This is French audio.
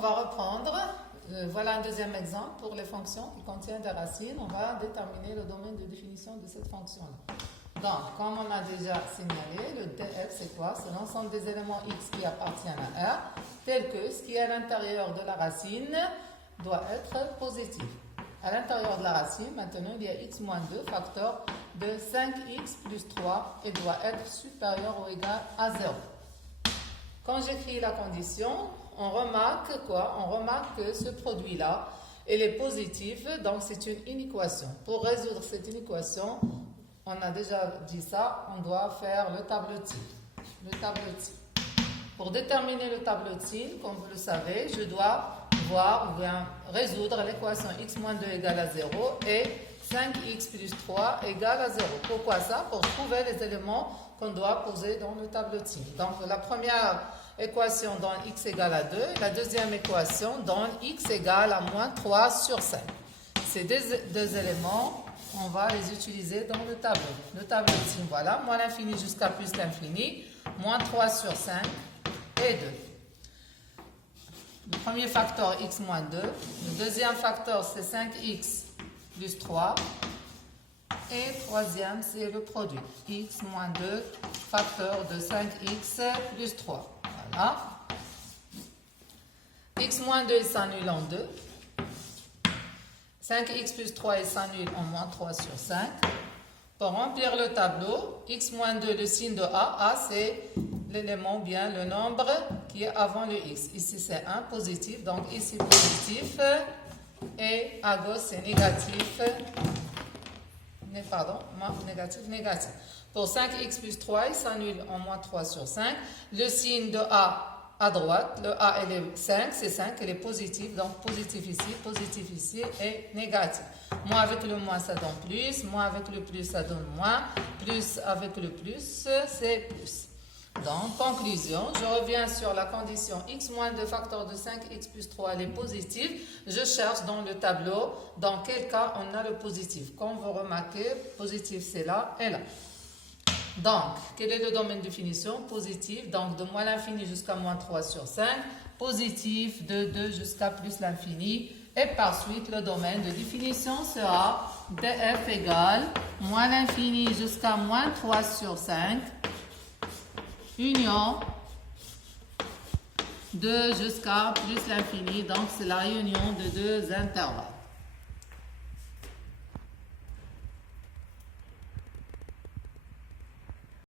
va reprendre. Voilà un deuxième exemple pour les fonctions qui contiennent des racines. On va déterminer le domaine de définition de cette fonction-là. Donc, comme on a déjà signalé, le df, c'est quoi? C'est l'ensemble des éléments x qui appartiennent à R, tel que ce qui est à l'intérieur de la racine doit être positif. À l'intérieur de la racine, maintenant, il y a x moins 2, facteur de 5x plus 3, et doit être supérieur ou égal à 0. Quand j'écris la condition, on remarque quoi? On remarque que ce produit-là, il est positif, donc c'est une inéquation. Pour résoudre cette inéquation, on a déjà dit ça, on doit faire le tableau type. Le tableau type. Pour déterminer le tableau type, comme vous le savez, je dois voir ou bien résoudre l'équation x moins 2 égale à 0 et 5x plus 3 égale à 0. Pourquoi ça? Pour trouver les éléments qu'on doit poser dans le tableau type. Donc la première équation donne x égale à 2, la deuxième équation donne x égale à moins 3 sur 5. Ces deux éléments, on va les utiliser dans le tableau. Le tableau type, voilà, moins l'infini jusqu'à plus l'infini, moins 3 sur 5 et 2. Le premier facteur, x moins 2. Le deuxième facteur, c'est 5x plus 3. Et troisième, c'est le produit. X moins 2, facteur de 5x plus 3. Voilà. X moins 2, il s'annule en 2. 5x plus 3, il s'annule en moins 3 sur 5. Pour remplir le tableau, x moins 2, le signe de A, c'est l'élément bien, le nombre qui est avant le x. Ici, c'est 1, positif. Donc, ici, positif. Et à gauche, c'est négatif. Pardon, négatif, négatif. Pour 5x plus 3, il s'annule en moins 3 sur 5. Le signe de A à droite, le A, il est 5, c'est 5, il est positif. Donc, positif ici et négatif. Moins avec le moins, ça donne plus. Moins avec le plus, ça donne moins. Plus avec le plus, c'est plus. Donc, conclusion, je reviens sur la condition x moins 2 facteur de 5x plus 3, elle est positive. Je cherche dans le tableau dans quel cas on a le positif. Comme vous remarquez, positif c'est là et là. Donc, quel est le domaine de définition? Positif, donc de moins l'infini jusqu'à moins 3 sur 5. Positif de 2 jusqu'à plus l'infini. Et par suite, le domaine de définition sera df égale moins l'infini jusqu'à moins 3 sur 5. Union 2 jusqu'à plus l'infini, donc c'est la réunion de deux intervalles.